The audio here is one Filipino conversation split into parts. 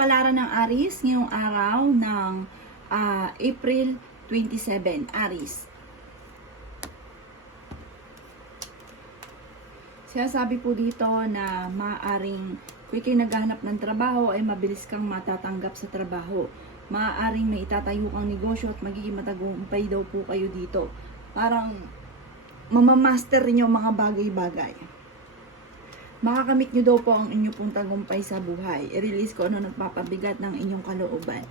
kapalaran ng Aries ngayong araw ng April 27, Aries. Sinasabi po dito na maaaring kung ikaw'y naghahanap ng trabaho ay mabilis kang matatanggap sa trabaho. Maaaring may itatayo kang negosyo at magiging matagumpay daw po kayo dito. Parang mamamaster niyo mga bagay-bagay. Makakamit nyo daw po ang inyong pong tagumpay sa buhay. I-release ko ano nagpapabigat ng inyong kalooban.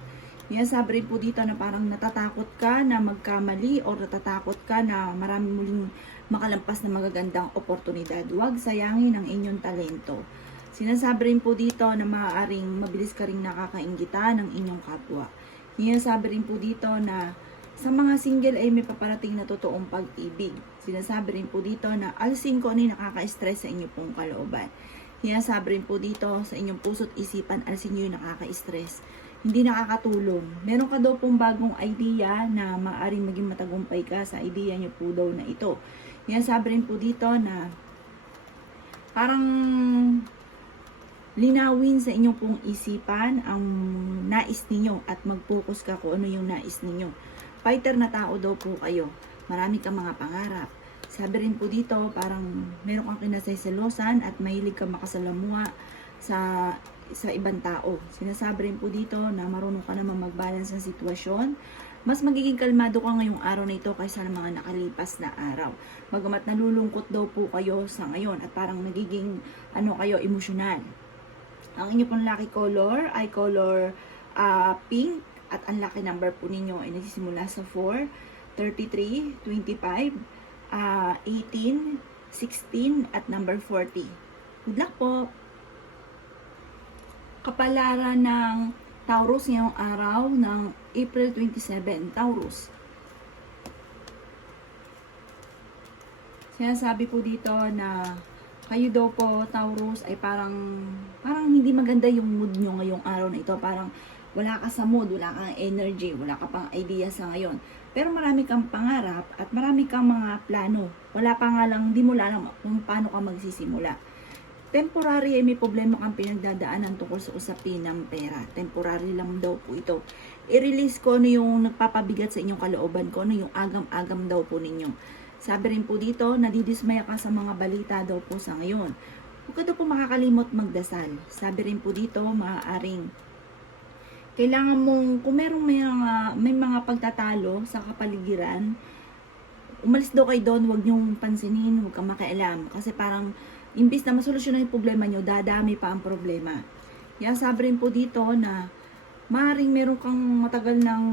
Sabi rin po dito na parang natatakot ka na magkamali o natatakot ka na marami muling makalampas na magagandang oportunidad. Huwag sayangin ang inyong talento. Sinasabi rin po dito na maaaring mabilis ka rin nakakainggita ng inyong kapwa. Sabi rin po dito na sa mga single ay may paparating na totoong pag-ibig. Sinasabi rin po dito na alisin ko ano yung nakaka-stress sa inyong pong kalooban. Sinasabi rin po dito sa inyong puso't isipan, alisin nyo yung nakaka-stress. Hindi nakakatulong. Meron ka daw pong bagong idea na maaaring maging matagumpay ka sa idea nyo po daw na ito. Sinasabi rin po dito na parang linawin sa inyong pong isipan ang nais ninyo at mag-focus ka kung ano yung nais ninyo. Fighter na tao daw po kayo. Marami kang mga pangarap. Sabi rin po dito, parang meron kang kinasayselosan at mahilig kang makasalamuha sa ibang tao. Sinasabi rin po dito na marunong ka naman mag-balance ng sitwasyon. Mas magiging kalmado ka ngayong araw na ito kaysa ng mga nakalipas na araw. Bagamat nalulungkot daw po kayo sa ngayon at parang nagiging kayo, emosyonal. Ang inyo pong lucky color ay color pink. At ang lucky number po ninyo ay nagsisimula sa 4, 33, 25, 18, 16, at number 40. Good luck po! Kapalaran ng Taurus ngayong araw ng April 27, Taurus. Sinasabi po dito na kayo daw po, Taurus, ay parang hindi maganda yung mood nyo ngayong araw na ito. Parang wala ka sa mood, wala kang energy, wala ka pang idea sa ngayon. Pero marami kang pangarap at marami kang mga plano. Wala pa nga lang, di mo alam kung paano ka magsisimula. Temporary ay may problema kang pinagdadaanan tungkol sa usapin ng pera. Temporary lang daw po ito. I-release ko ano yung nagpapabigat sa inyong kalooban ko, ano yung agam-agam daw po ninyo. Sabi rin po dito, nadidismaya ka sa mga balita daw po sa ngayon. Huwag ka daw po makakalimot magdasal. Sabi rin po dito, maaaring kailangan mong, kung may mga pagtatalo sa kapaligiran, umalis daw kayo doon, huwag niyong pansinin, huwag kang makialam. Kasi parang, imbis na masolusyonan yung problema niyo, dadami pa ang problema. Sabi rin po dito na, maaaring meron kang matagal ng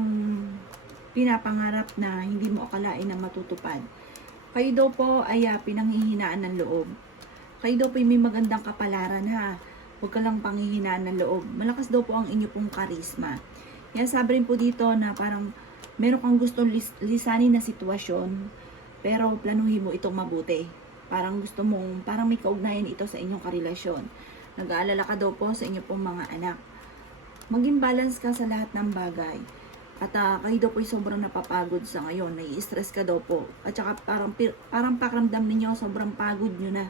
pinapangarap na hindi mo akalain na matutupad. Kayo daw po ay pinanghihinaan ng loob. Kayo daw po ay may magandang kapalaran ha. Huwag ka lang panghihinaan ng loob. Malakas daw po ang inyo pong karisma. Sabi rin po dito na parang meron kang gustong lisanin na sitwasyon, pero planuhin mo itong mabuti. Parang gusto mong, parang may kaugnayan ito sa inyong karelasyon. Nag-aalala ka daw po sa inyo pong mga anak. Maging balance ka sa lahat ng bagay. At kayo daw po ay sobrang napapagod sa ngayon. Nai-stress ka daw po. At saka parang pakiramdam ninyo, sobrang pagod nyo na.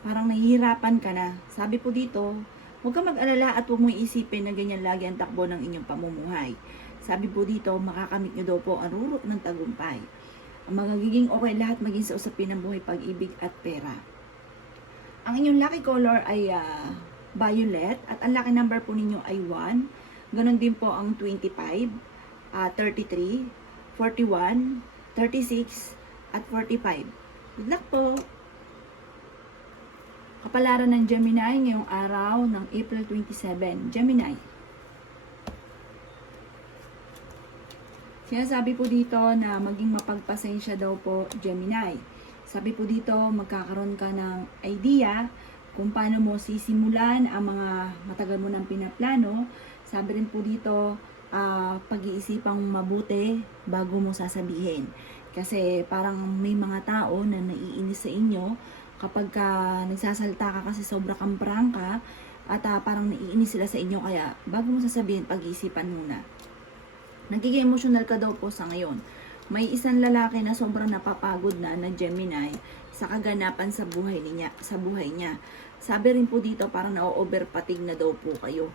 Parang nahihirapan ka na. Sabi po dito, huwag kang mag-alala at huwag mo isipin na ganyan lagi ang takbo ng inyong pamumuhay. Sabi po dito, makakamit nyo daw po ang rurot ng tagumpay. Ang magiging okay lahat maging sa usapin ng buhay, pag-ibig at pera. Ang inyong lucky color ay violet at ang lucky number po ninyo ay 1. Ganon din po ang 25, 33, 41, 36, at 45. Good luck po! Kapalaran ng Gemini ngayong araw ng April 27. Gemini. Sinasabi po dito na maging mapagpasensya daw po, Gemini. Sabi po dito, magkakaroon ka ng idea kung paano mo sisimulan ang mga matagal mo ng pinaplano. Sabi rin po dito, pag-iisipang mabuti bago mo sasabihin. Kasi parang may mga tao na naiinis sa inyo kapag nagsasalta ka kasi sobra kang prangka at parang naiinis sila sa inyo, kaya bago mo sasabihin, pag-iisipan muna. Nagiging emotional ka daw po sa ngayon. May isang lalaki na sobrang napapagod na Gemini sa kaganapan sa buhay niya. Sabi rin po dito, parang na-overpatig na daw po kayo.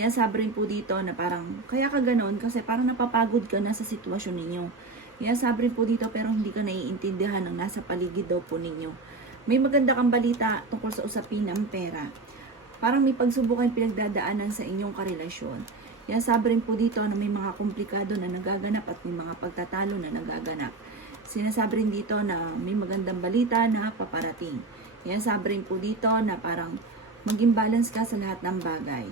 Yan, sabi rin po dito na parang, kaya ka ganon kasi parang napapagod ka na sa sitwasyon ninyo. Yan, sabi rin po dito pero hindi ka naiintindihan ng nasa paligid daw po ninyo. May maganda kang balita tungkol sa usapin ng pera. Parang may pagsubok kayong pinagdadaanan sa inyong karelasyon. Yan, sabi rin po dito na may mga komplikado na nagaganap at may mga pagtatalo na nagaganap. Sinasabi rin dito na may magandang balita na paparating. Yan, sabi rin po dito na parang maging balance ka sa lahat ng bagay.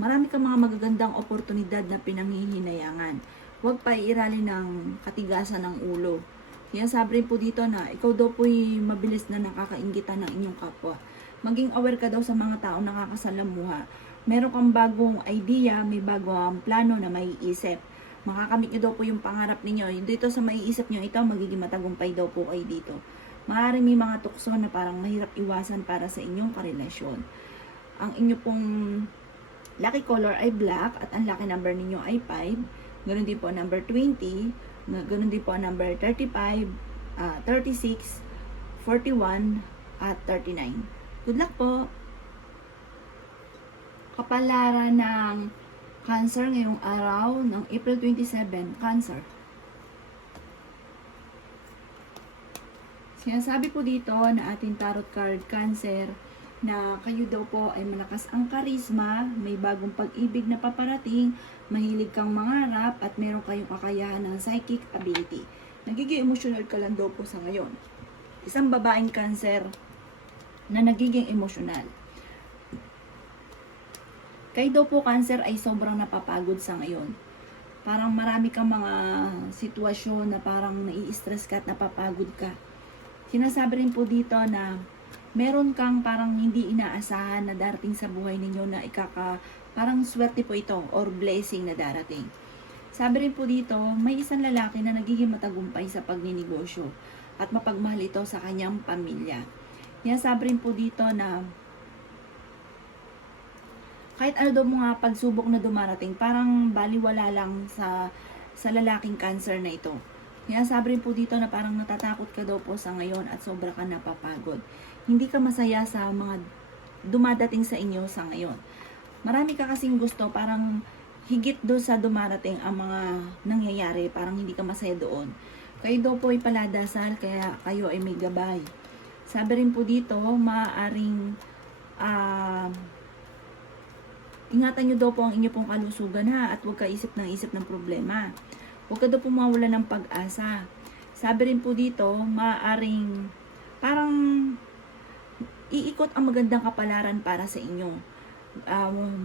Marami kang mga magagandang oportunidad na pinanghihinayangan. Huwag pa iiralin ng katigasan ng ulo. Yan, sabi rin po dito na ikaw daw po'y mabilis na nakakainggitan ng inyong kapwa. Maging aware ka daw sa mga taong nakakasalamuha. Meron kang bagong idea, may bagong plano na maiisip. Makakamit nyo daw po yung pangarap ninyo. Dito sa maiisip nyo ito, magiging matagumpay daw po kayo dito. Maaaring may mga tukso na parang mahirap iwasan para sa inyong karelasyon. Ang inyo pong lucky color ay black at ang lucky number ninyo ay 5. Ganun din po number 20. Ganun din po number 35, 36, 41, at 39. Good luck po! Kapalaran ng Cancer ngayong araw ng April 27, Cancer. Sinasabi po dito na ating tarot card Cancer na kayo daw po ay malakas ang karisma, may bagong pag-ibig na paparating, mahilig kang mangarap at meron kayong kakayahan ng psychic ability. Nagiging emotional ka lang daw po sa ngayon. Isang babaeng Cancer na nagiging emotional. Kayo daw po Cancer ay sobrang napapagod sa ngayon. Parang marami kang mga sitwasyon na parang nai-stress ka at napapagod ka. Sinasabi rin po dito na meron kang parang hindi inaasahan na darating sa buhay ninyo na parang swerte po ito or blessing na darating. Sabi rin po dito, may isang lalaki na nagiging matagumpay sa pagninegosyo at mapagmahal ito sa kanyang pamilya. Yan, sabi rin po dito na kahit ano daw mga pagsubok na dumarating, parang baliwala lang sa lalaking Cancer na ito. Yan, sabi rin po dito na parang natatakot ka daw po sa ngayon at sobra ka napapagod. Hindi ka masaya sa mga dumadating sa inyo sa ngayon. Marami ka kasing gusto, parang higit doon sa dumarating ang mga nangyayari, parang hindi ka masaya doon. Kayo daw po ay paladasal, kaya kayo ay may gabay. Sabi rin po dito, maaaring ingatan nyo daw po ang inyo pong kalusugan ha, at huwag ka isip ng problema. Huwag ka daw po mawala ng pag-asa. Sabi rin po dito, maaaring parang iikot ang magandang kapalaran para sa inyo.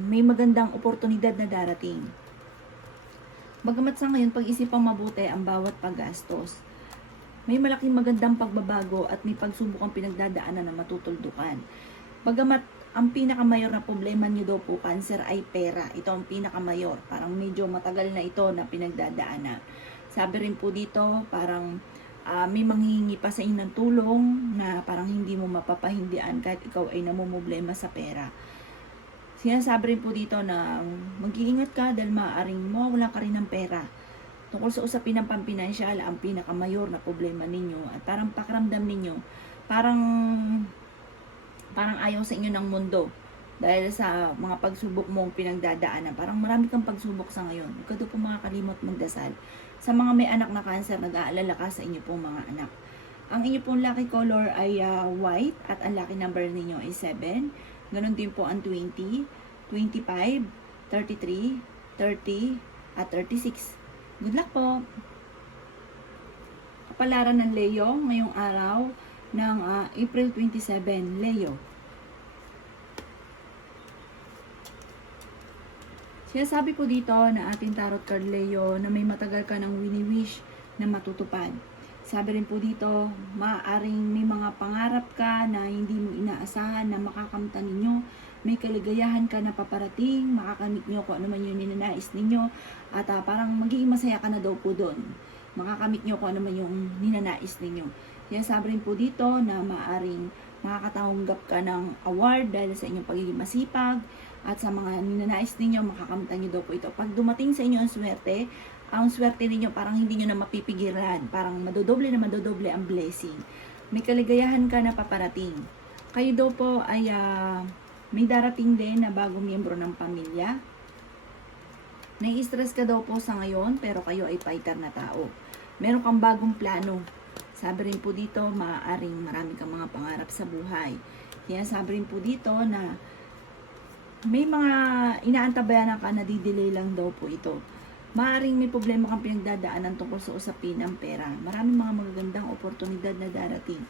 May magandang oportunidad na darating. Bagamat sa ngayon, pag-isipang mabuti ang bawat paggastos. May malaking magandang pagbabago at may pagsubok ang pinagdadaanan na matutuldukan. Bagamat ang pinakamayor na problema niyo daw po Cancer ay pera. Ito ang pinakamayor. Parang medyo matagal na ito na pinagdadaanan. Sabi rin po dito, parang may manghihingi pa sa inyo ng tulong na parang hindi mo mapapahindian kahit ikaw ay namumblema sa pera. Sinasabi rin po dito na mag-iingat ka dahil maaaring mawawala ka rin ng pera. Tungkol sa usapin ng pampinansyal, ang pinakamayor na problema ninyo at parang pakiramdam ninyo, parang ayaw sa inyo ng mundo dahil sa mga pagsubok mong pinagdadaanan. Parang marami kang pagsubok sa ngayon. Huwag ka doon po makakalimot magdasal. Sa mga may anak na Cancer, nag-aalala ka sa inyo pong mga anak. Ang inyo pong lucky color ay white at ang lucky number ninyo ay 7. Ganon din po ang 20, 25, 33, 30, at 36. Good luck po! Kapalaran ng Leo ngayong araw ng April 27, Leo. Sinasabi po dito na ating tarot card Leo na may matagal ka ng wini-wish na matutupad. Sabi rin po dito, maaaring may mga pangarap ka na hindi mo inaasahan na makakamtan ninyo. May kaligayahan ka na paparating, makakamit nyo kung ano man yung ninanais ninyo. At parang magiging masaya ka na daw po doon. Makakamit nyo kung ano man yung ninanais ninyo. Kaya sabi rin po dito na maaaring makakatanggap ka ng award dahil sa inyong pagiging masipag. At sa mga ninanais ninyo, makakamtan nyo daw po ito. Pag dumating sa inyo ang swerte ninyo parang hindi nyo na mapipigilan. Parang madodoble ang blessing. May kaligayahan ka na paparating. Kayo daw po ay May darating din na bagong miyembro ng pamilya. Nai-stress ka daw po sa ngayon, pero kayo ay fighter na tao. Meron kang bagong plano. Sabi rin po dito, maaaring marami kang mga pangarap sa buhay. Kaya sabi rin po dito na may mga inaantabayanan ka na di-delay lang daw po ito. Maaaring may problema kang pinagdadaanan tungkol sa usapin ng pera. Maraming mga magagandang oportunidad na darating.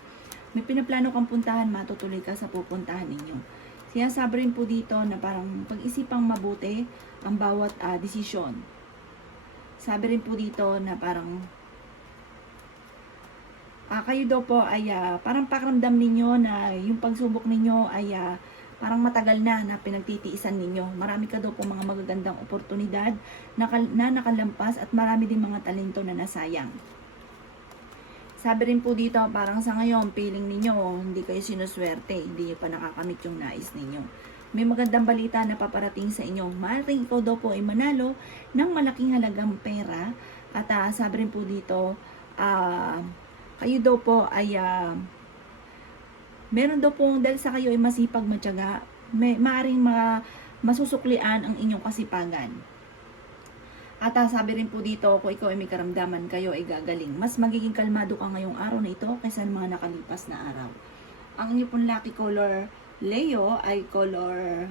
May pinaplano kang puntahan, matutuloy ka sa pupuntahan ninyo. Kaya sabi rin po dito na parang pag-isipang mabuti ang bawat desisyon. Sabi rin po dito na parang kayo daw po ay parang pakiramdam ninyo na yung pagsubok ninyo ay parang matagal na pinagtitiisan ninyo. Marami ka daw po mga magagandang oportunidad na nakalampas at marami din mga talento na nasayang. Sabi rin po dito, parang sa ngayon, feeling ninyo, hindi kayo sinuswerte, hindi nyo pa nakakamit yung nais ninyo. May magandang balita na paparating sa inyo. Maaaring ikaw daw po ay manalo ng malaking halagang pera. At sabi rin po dito, kayo daw po ay meron daw po, dahil sa kayo ay masipag matyaga, maaaring masusuklian ang inyong kasipagan. At sabi rin po dito, kung ikaw ay may karamdaman, kayo ay gagaling. Mas magiging kalmado ka ngayong araw na ito kaysa ng mga nakalipas na araw. Ang inyong pong lucky color Leo ay color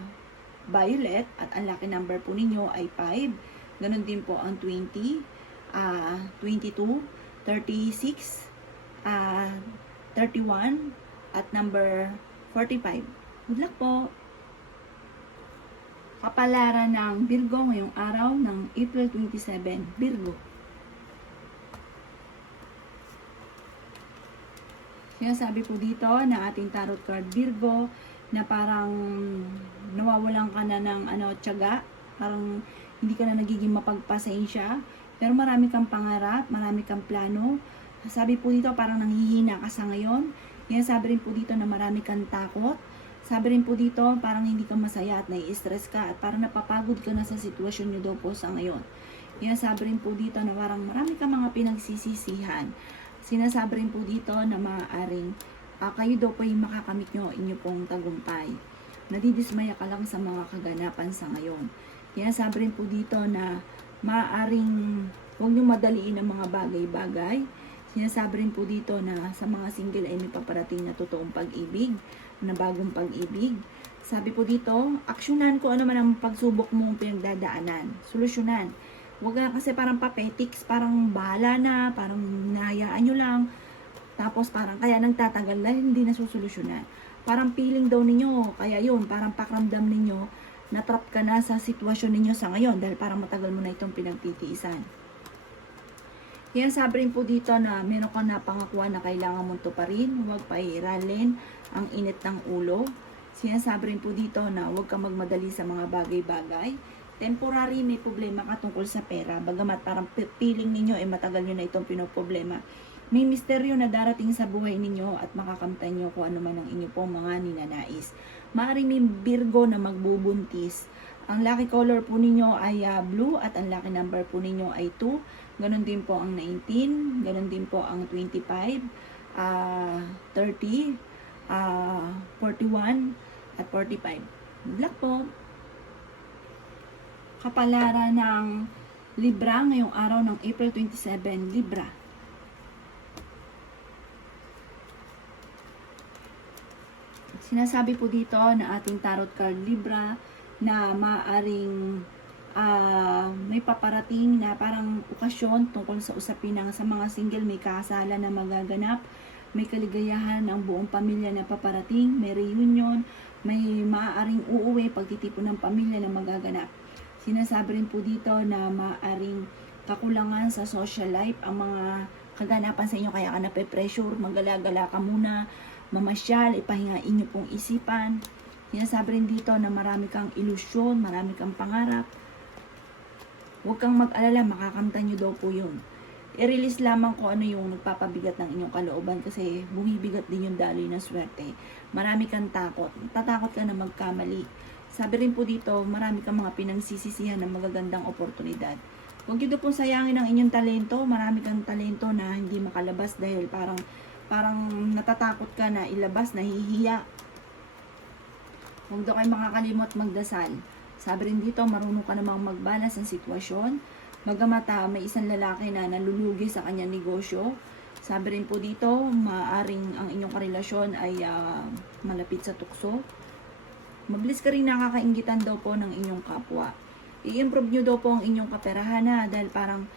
violet at ang lucky number po ninyo ay 5. Ganon din po ang 20, 22, 36, 31 at number 45. Good luck po! Kapalaran ng Virgo ngayong araw ng April 27, Virgo. Sinasabi po dito na ating tarot card Virgo na parang nawawalan ka na ng tiyaga, parang hindi ka na nagiging mapagpasensya, pero marami kang pangarap, marami kang plano. Sabi po dito parang nanghihina ka sa ngayon. Sabi rin po dito na marami kang takot. Sabi rin po dito, parang hindi ka masaya at nai-stress ka at parang napapagod ka na sa sitwasyon nyo daw po sa ngayon. Sabi rin po dito na parang marami ka mga pinagsisisihan. Sinasabi rin po dito na maaaring kayo daw po yung makakamit nyo inyo pong tagumpay. Nadidismaya ka lang sa mga kaganapan sa ngayon. Sabi rin po dito na maaaring huwag nyo madaliin ang mga bagay-bagay. Sinasabi rin po dito na sa mga single ay may paparating na totoong pag-ibig, na bagong pag-ibig. Sabi po dito, aksyonan ko ano man ang pagsubok mong pinagdadaanan. Solusyonan. Huwag na kasi parang papetics, parang bahala na, parang hinahayaan nyo lang. Tapos parang kaya nagtatagal na hindi nasusolusyonan. Parang feeling daw ninyo, kaya yun, parang pakiramdam ninyo, natrap ka na sa sitwasyon ninyo sa ngayon dahil parang matagal mo na itong pinagtitiisan. Sabi rin po dito na meron ka na pangakuan na kailangan mong tuparin, huwag pairalin ang init ng ulo. Sinasabi rin po dito na huwag ka magmadali sa mga bagay-bagay. Temporary may problema ka tungkol sa pera, bagamat parang feeling ninyo matagal nyo na itong pinoproblema. May misteryo na darating sa buhay ninyo at makakamtan nyo kung ano man ang inyo pong mga ninanais. Maaaring may Virgo na magbubuntis. Ang lucky color po ninyo ay blue at ang lucky number po ninyo ay 2. Ganon din po ang 19, ganon din po ang 25, 30, 41, at 45. Good luck po! Kapalaran ng Libra ngayong araw ng April 27, Libra. Sinasabi po dito na ating tarot card Libra na maaaring may paparating na parang okasyon tungkol sa usapin ng sa mga single, may kasalan na magaganap, may kaligayahan ng buong pamilya na paparating, may reunion, may maaaring uuwi, pagtitipon ng pamilya na magaganap. Sinasabi rin po dito na maaaring kakulangan sa social life ang mga kaganapan sa inyo, kaya ka nape-pressure, magala-gala ka muna, mamasyal, ipahingain nyo pong isipan. Sinasabi rin dito na marami kang ilusyon, marami kang pangarap. Huwag kang mag-alala, makakamtan nyo daw po yun. I-release lamang kung ano yung nagpapabigat ng inyong kalooban kasi bumibigat din yung daloy ng swerte. Marami kang takot. Tatakot ka na magkamali. Sabi rin po dito, marami kang mga pinagsisisihan ng magagandang oportunidad. Huwag nyo daw po sayangin ang inyong talento. Marami kang talento na hindi makalabas dahil parang natatakot ka na ilabas, nahihiya. Huwag daw kayo makakalimot magdasal. Sabi rin dito, marunong ka namang magbalas ng sitwasyon. Bagamat may isang lalaki na nalulugi sa kanyang negosyo. Sabi rin po dito, maaring ang inyong karelasyon ay malapit sa tukso. Mabilis ka rin nakakainggitan daw po ng inyong kapwa. I-improve nyo daw po ang inyong kaperahan dahil parang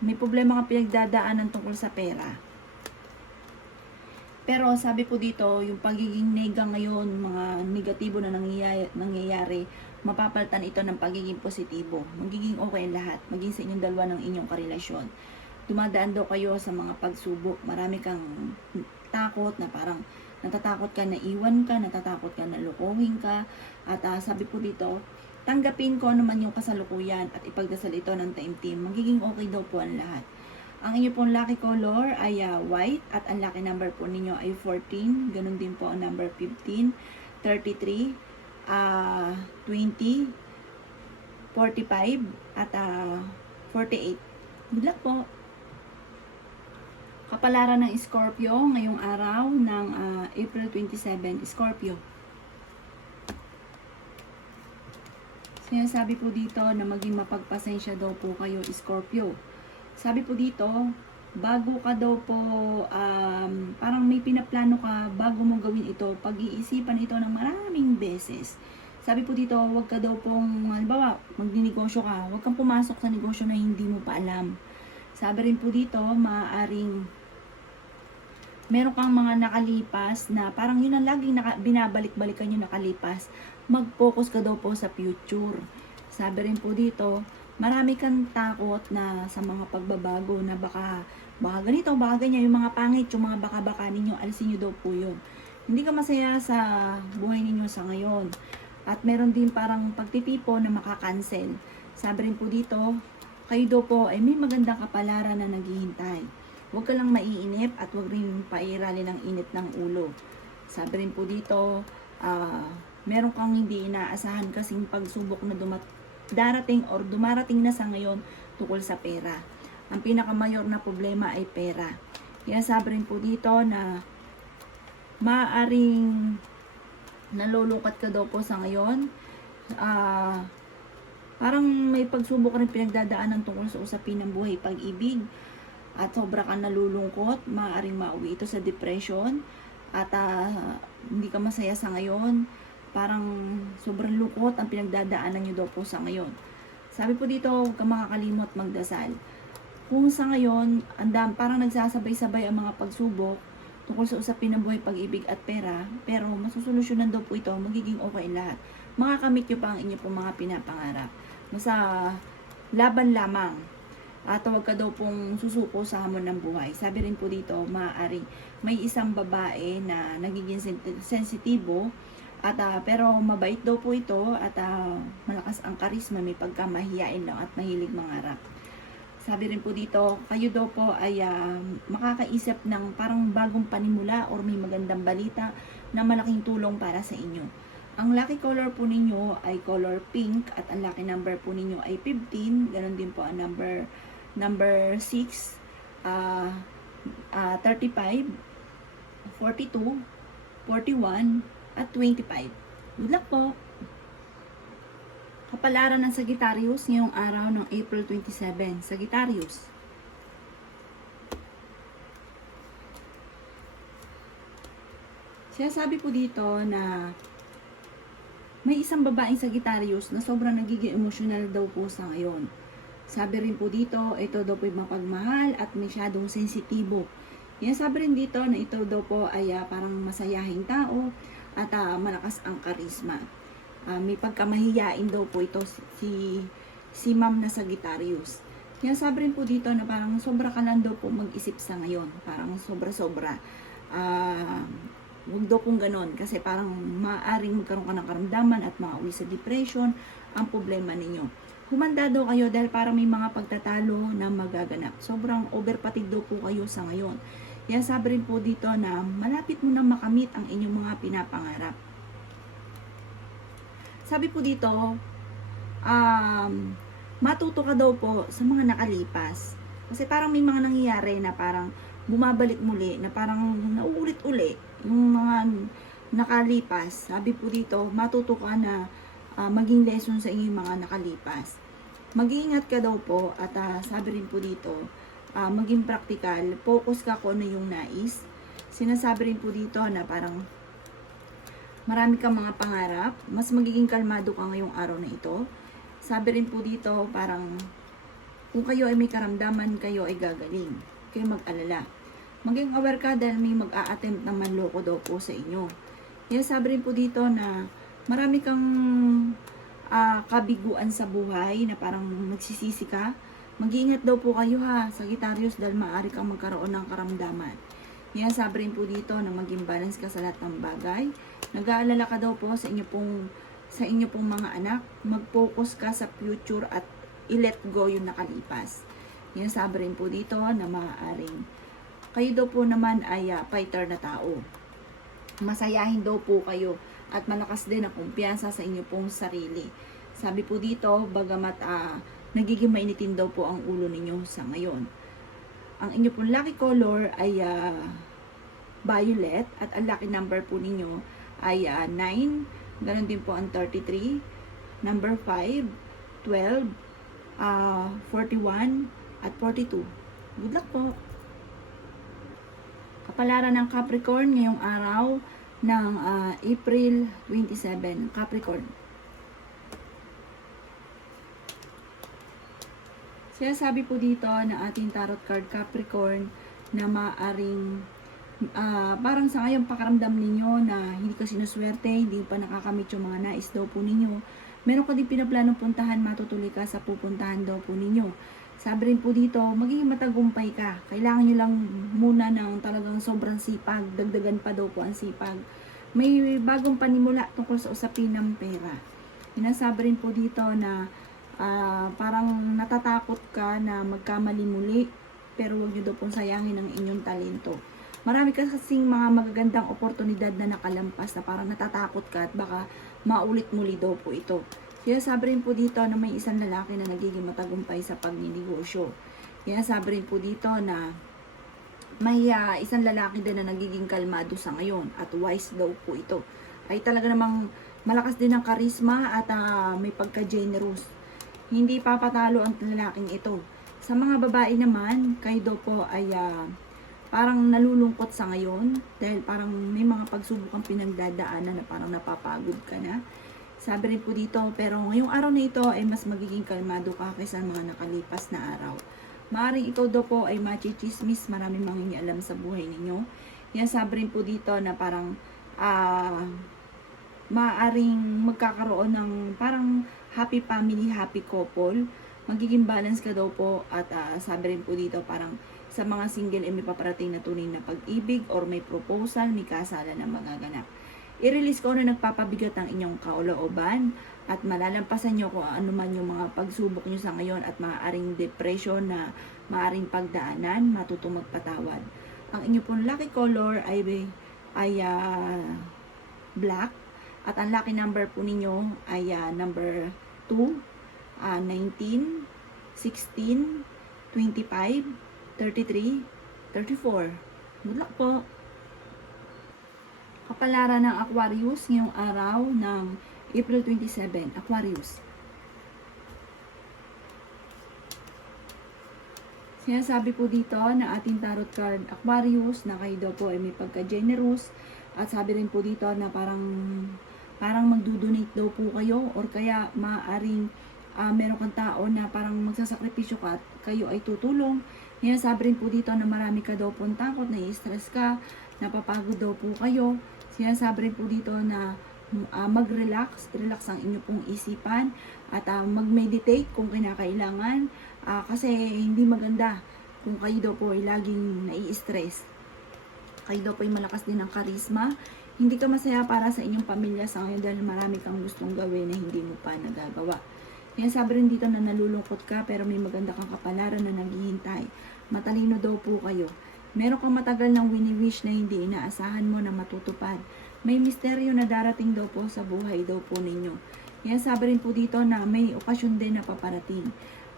may problema kang pinagdadaanan tungkol sa pera. Pero sabi po dito, yung pagiging nega ngayon, mga negatibo na nangyayari, mapapalitan ito ng pagiging positibo. Magiging okay lahat, maging sa inyong dalawa ng inyong karelasyon. Dumadaan daw kayo sa mga pagsubok. Marami kang takot na parang natatakot ka na iwan ka, natatakot ka na lukuhin ka. At sabi po dito, tanggapin ko naman yung kasalukuyan at ipagdasal ito ng taimtim. Magiging okay daw po ang lahat. Ang inyo pong lucky color ay white at ang lucky number po ninyo ay 14. Ganun din po ang number 15, 33, 20, 45 at 48. Good luck po! Kapalaran ng Scorpio ngayong araw ng April 27, Scorpio. Sinasabi po dito na maging mapagpasensya daw po kayo, Scorpio. Sabi po dito, bago ka daw po, parang may pinaplano ka, bago mo gawin ito, pag-iisipan ito ng maraming beses. Sabi po dito, huwag ka daw pong, halimbawa, magdinegosyo ka, huwag kang pumasok sa negosyo na hindi mo pa alam. Sabi rin po dito, maaaring meron kang mga nakalipas na parang yun ang laging binabalik-balikan yung nakalipas. Mag-focus ka daw po sa future. Sabi rin po dito, marami kang takot na sa mga pagbabago na baka ganito, baka ganyan, yung mga pangit, yung mga baka-baka ninyo, alisin nyo daw po yun. Hindi ka masaya sa buhay ninyo sa ngayon. At meron din parang pagtitipo na makakancel. Sabi rin po dito, kayo daw po ay may magandang kapalaran na naghihintay. Huwag ka lang maiinip at huwag rin pairalin ng init ng ulo. Sabi rin po dito, meron kang hindi inaasahan kasing pagsubok na dumarating na sa ngayon tungkol sa pera. Ang pinakamayor na problema ay pera. Kaya sabi rin po dito na maaaring nalulukat ka daw po sa ngayon. Parang may pagsubok ka rin pinagdadaanan tungkol sa usapin ng buhay, pag-ibig. At sobra kang nalulungkot, maaaring mauwi ito sa depression. At hindi ka masaya sa ngayon. Parang sobrang lungkot ang pinagdadaanan nyo daw po sa ngayon. Sabi po dito, huwag ka makakalimot magdasal. Kung sa ngayon, parang nagsasabay-sabay ang mga pagsubok tungkol sa usapin ng buhay, pag-ibig at pera, pero masusolusyonan daw po ito, magiging okay lahat. Makakamit nyo pa ang inyo po mga pinapangarap. Basta laban lamang. At huwag ka daw pong susuko sa hamon ng buhay. Sabi rin po dito, maaaring may isang babae na nagiging sensitibo, at pero mabait daw po ito at malakas ang karisma, may pagkamahiyain lang at mahilig mangarap. Sabi rin po dito, kayo daw po ay makakaisip ng parang bagong panimula or may magandang balita na malaking tulong para sa inyo. Ang lucky color po ninyo ay color pink at ang lucky number po ninyo ay 15. Ganon din po ang number 6, 35, 42, 41, at 25. Good luck po! Kapalaran ng Sagittarius ngayong araw ng April 27. Sagittarius. Sabi po dito na may isang babaeng Sagittarius na sobrang nagiging emotional daw po sa ngayon. Sabi rin po dito, ito daw po yung mapagmahal at masyadong sensitibo. Yan, sabi rin dito na ito daw po ay parang masayahing tao at malakas ang karisma. May pagkamahiyain daw po ito si Ma'am na Sagittarius. Yan, sabi rin po dito na parang sobra ka lang daw po mag-isip sa ngayon. Parang sobra-sobra. Huwag daw pong ganon kasi parang maaaring magkaroon ka ng karamdaman at mauwi sa depression ang problema ninyo. Humanda daw kayo dahil parang may mga pagtatalo na magaganap. Sobrang overpatig daw po kayo sa ngayon. Kaya sabi rin po dito na malapit mo na makamit ang inyong mga pinapangarap. Sabi po dito, matuto ka daw po sa mga nakalipas. Kasi parang may mga nangyayari na parang bumabalik muli, na parang nauulit-uli. Yung mga nakalipas. Sabi po dito, matuto ka na maging lesson sa inyong mga nakalipas. Mag-iingat ka daw po at sabi rin po dito, maging practical, focus ka kung ano yung nais. Sinasabi rin po dito na parang marami kang mga pangarap, mas magiging kalmado ka ngayong araw na ito. Sabi rin po dito, parang kung kayo ay may karamdaman, kayo ay gagaling. Kayo mag-alala. Maging aware ka dahil may mag-a-attempt na manloko daw po sa inyo. Kaya sabi rin po dito na marami kang kabiguan sa buhay na parang nagsisisi ka. Mag-iingat daw po kayo ha, Sagittarius, dahil maaari kang magkaroon ng karamdaman. Kaya sabi rin po dito na maging balance ka sa lahat ng bagay. Nag-aalala ka daw po sa inyo pong mga anak. Mag-focus ka sa future at i-let go yung nakalipas. Kaya sabi rin po dito na maaaring kayo daw po naman ay fighter na tao. Masayahin daw po kayo at malakas din ang kumpiyansa sa inyo pong sarili. Sabi po dito, bagamat nagiging mainitin daw po ang ulo ninyo sa ngayon. Ang inyo pong lucky color ay violet at ang lucky number po ninyo ay 9, ganon din po ang 33, number 5, 12, 41, at 42. Good luck po! Kapalaran ng Capricorn ngayong araw ng April 27. Capricorn. Sinasabi po dito na ating tarot card Capricorn na maaring parang sa ngayong pakaramdam ninyo na hindi ka sinuswerte, hindi pa nakakamit yung mga nais daw po ninyo. Meron ka din pinaplanong puntahan, matutuloy ka sa pupuntahan daw po ninyo. Sabi rin po dito, magiging matagumpay ka. Kailangan nyo lang muna ng talagang sobrang sipag. Dagdagan pa daw po ang sipag. May bagong panimula tungkol sa usapin ng pera. Sinasabi rin po dito na parang natatakot ka na magkamali muli, pero huwag nyo daw pong sayangin ang inyong talento. Marami kasing mga magagandang oportunidad na nakalampas na parang natatakot ka at baka maulit muli daw po ito. Kaya sabi rin po dito na may isang lalaki na nagiging matagumpay sa pagninegosyo. Kaya sabi rin po dito na may isang lalaki din na nagiging kalmado sa ngayon at wise daw po ito. Ay talaga namang malakas din ang karisma at may pagka-generous. Hindi papatalo ang lalaking ito. Sa mga babae naman, kayo daw po ay parang nalulungkot sa ngayon dahil parang may mga pagsubok ang pinagdadaanan na parang napapagod ka na. Sabi rin po dito, pero ngayong araw na ito ay mas magiging kalmado ka kaysa mga nakalipas na araw. Maaring ikaw daw po ay machichismis, maraming mangingialam sa buhay ninyo. Yan sabi rin po dito na parang maaring magkakaroon ng parang happy family, happy couple. Magiging balance ka daw po at sabi rin po dito parang sa mga single ay may paparating na tunay na pag-ibig or may proposal, may kasalan na magaganap. I-release ko na nagpapabigat ang inyong kaulooban at malalampasan nyo kung ano man yung mga pagsubok nyo sa ngayon at maaaring depression na maaaring pagdaanan, matutong magpatawad. Ang inyong pong lucky color ay black at ang lucky number po ninyo ay number 2, 19, 16, 25, 33, 34. Good luck po! Kapalaran ng Aquarius ngayong araw ng April 27. Aquarius. Sinasabi po dito na ating tarot card Aquarius na kayo daw po ay may pagka-generous at sabi rin po dito na parang magdodonate daw po kayo or kaya maaaring meron kang tao na parang magsasakripisyo ka at kayo ay tutulong. Ngayon sabi rin po dito na marami ka daw po takot, nai-stress ka, napapagod daw po kayo. Sinasabi rin po dito na mag-relax, relax ang inyo pong isipan at mag-meditate kung kinakailangan kasi hindi maganda kung kayo daw po ay laging nai-stress. Kayo daw po ay malakas din ang karisma. Hindi ka masaya para sa inyong pamilya sa ngayon dahil marami kang gustong gawin na hindi mo pa nagagawa. Kaya sabi rin dito na nalulungkot ka pero may maganda kang kapalaran na naghihintay. Matalino daw po kayo. Meron kang matagal ng wini-wish na hindi inaasahan mo na matutupad. May misteryo na darating daw po sa buhay daw po ninyo. Kaya sabi rin po dito na may okasyon din na paparating.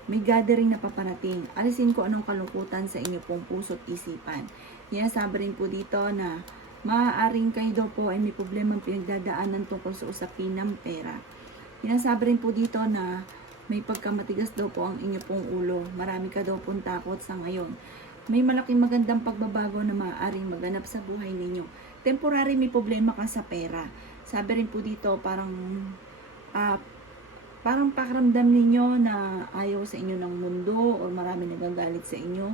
May gathering na paparating. Alisin ko anong kalungkutan sa inyo pong puso't isipan. Kaya sabi rin po dito na maaaring kayo daw po ay may problemang pinagdadaanan tungkol sa usapin ng pera. Sinasabi rin po dito na may pagkamatigas daw po ang inyo pong ulo. Marami ka daw pong takot sa ngayon. May malaking magandang pagbabago na maaaring maganap sa buhay ninyo. Temporary may problema ka sa pera. Sabi rin po dito parang pakiramdam ninyo na ayaw sa inyo ng mundo o marami nagagalit sa inyo.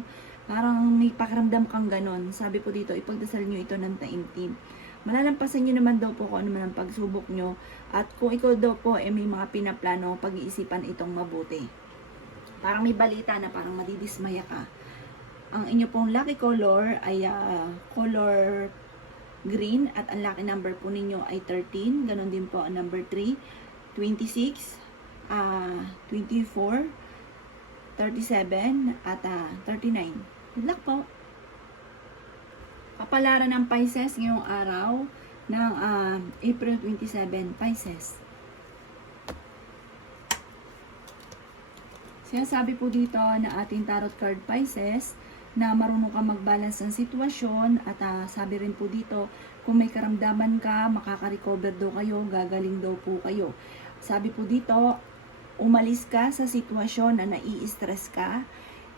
Parang may pakiramdam kang ganon. Sabi po dito, ipagdasal nyo ito ng taimtim. Malalampasan nyo naman daw po kung ano man ang pagsubok nyo. At kung ikaw daw po may mga pinaplano, pag-iisipan itong mabuti. Parang may balita na parang madidismaya ka. Ang inyo pong lucky color ay color green at ang lucky number po ninyo ay 13. Ganon din po ang number 3, 26, 24, 37 at 39. Good luck po. Kapalaran ng Pisces ngayong araw ng April 27, Pisces. Sinasabi po dito na ating tarot card Pisces na marunong ka mag-balance ng sitwasyon at sabi rin po dito kung may karamdaman ka, makaka-recover daw kayo, gagaling daw po kayo. Sabi po dito, umalis ka sa sitwasyon na nai-stress ka,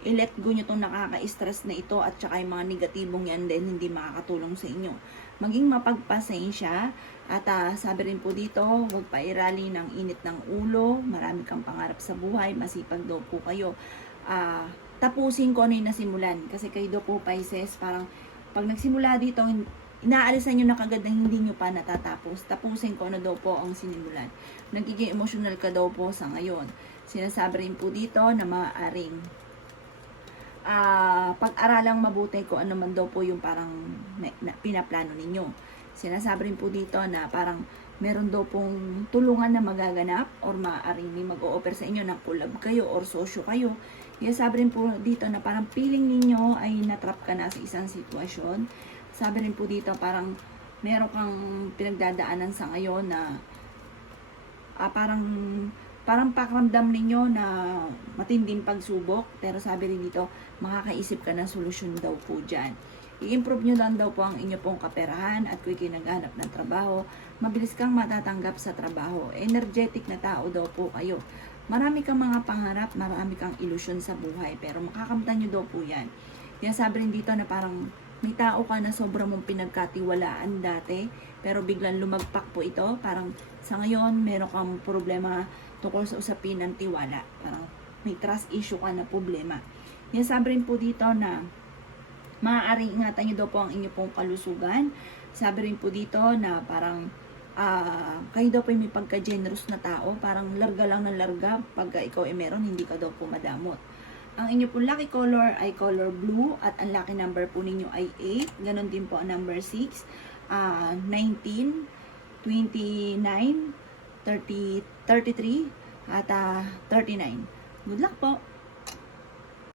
i-let go nyo itong nakaka-stress na ito at saka yung mga negatibong yan din hindi makakatulong sa inyo. Maging mapagpasensya at sabi rin po dito, huwag pairali ng init ng ulo, marami kang pangarap sa buhay, masipag daw po kayo. Tapusin ko ano yung nasimulan kasi kayo daw po Pisces, parang pag nagsimula dito, inaalisan nyo na kagad na hindi nyo pa natatapos. Tapusin ko ano daw po ang sinimulan. Nagiging emotional ka daw po sa ngayon. Sinasabi rin po dito na maaaring pag-aralang mabuti kung ano man daw po yung parang pinaplano ninyo. Sinasabi rin po dito na parang meron daw pong tulungan na magaganap or maaaring may mag-o-offer sa inyo na collab kayo or sosyo kayo. Sinasabi rin po dito na parang feeling ninyo ay natrap ka na sa isang sitwasyon. Sabi rin po dito parang meron kang pinagdadaanan sa ngayon na parang pakiramdam ninyo na matinding pagsubok, pero sabi rin dito, makakaisip ka ng solusyon daw po dyan. I-improve nyo lang daw po ang inyo pong kaperahan at kung naghanap ng trabaho, mabilis kang matatanggap sa trabaho. Energetic na tao daw po kayo. Marami kang mga pangarap, marami kang ilusyon sa buhay, pero makakamtan nyo daw po yan. Yan sabi rin dito na parang may tao ka na sobrang mong pinagkatiwalaan dati, pero biglang lumagpak po ito. Parang sa ngayon, meron kang problema tungkol sa usapin ng tiwala. Parang may trust issue ka na problema. Yan sabi rin po dito na maaaring ingatan nyo daw po ang inyo pong kalusugan. Sabi rin po dito na parang kayo daw po may pagka-generous na tao. Parang larga lang ng larga. Pagka ikaw meron, hindi ka daw po madamot. Ang inyo pong lucky color ay color blue at ang lucky number po ninyo ay 8. Ganon din po ang number 6, 19, 29, 30, 33 at 39. Good luck po!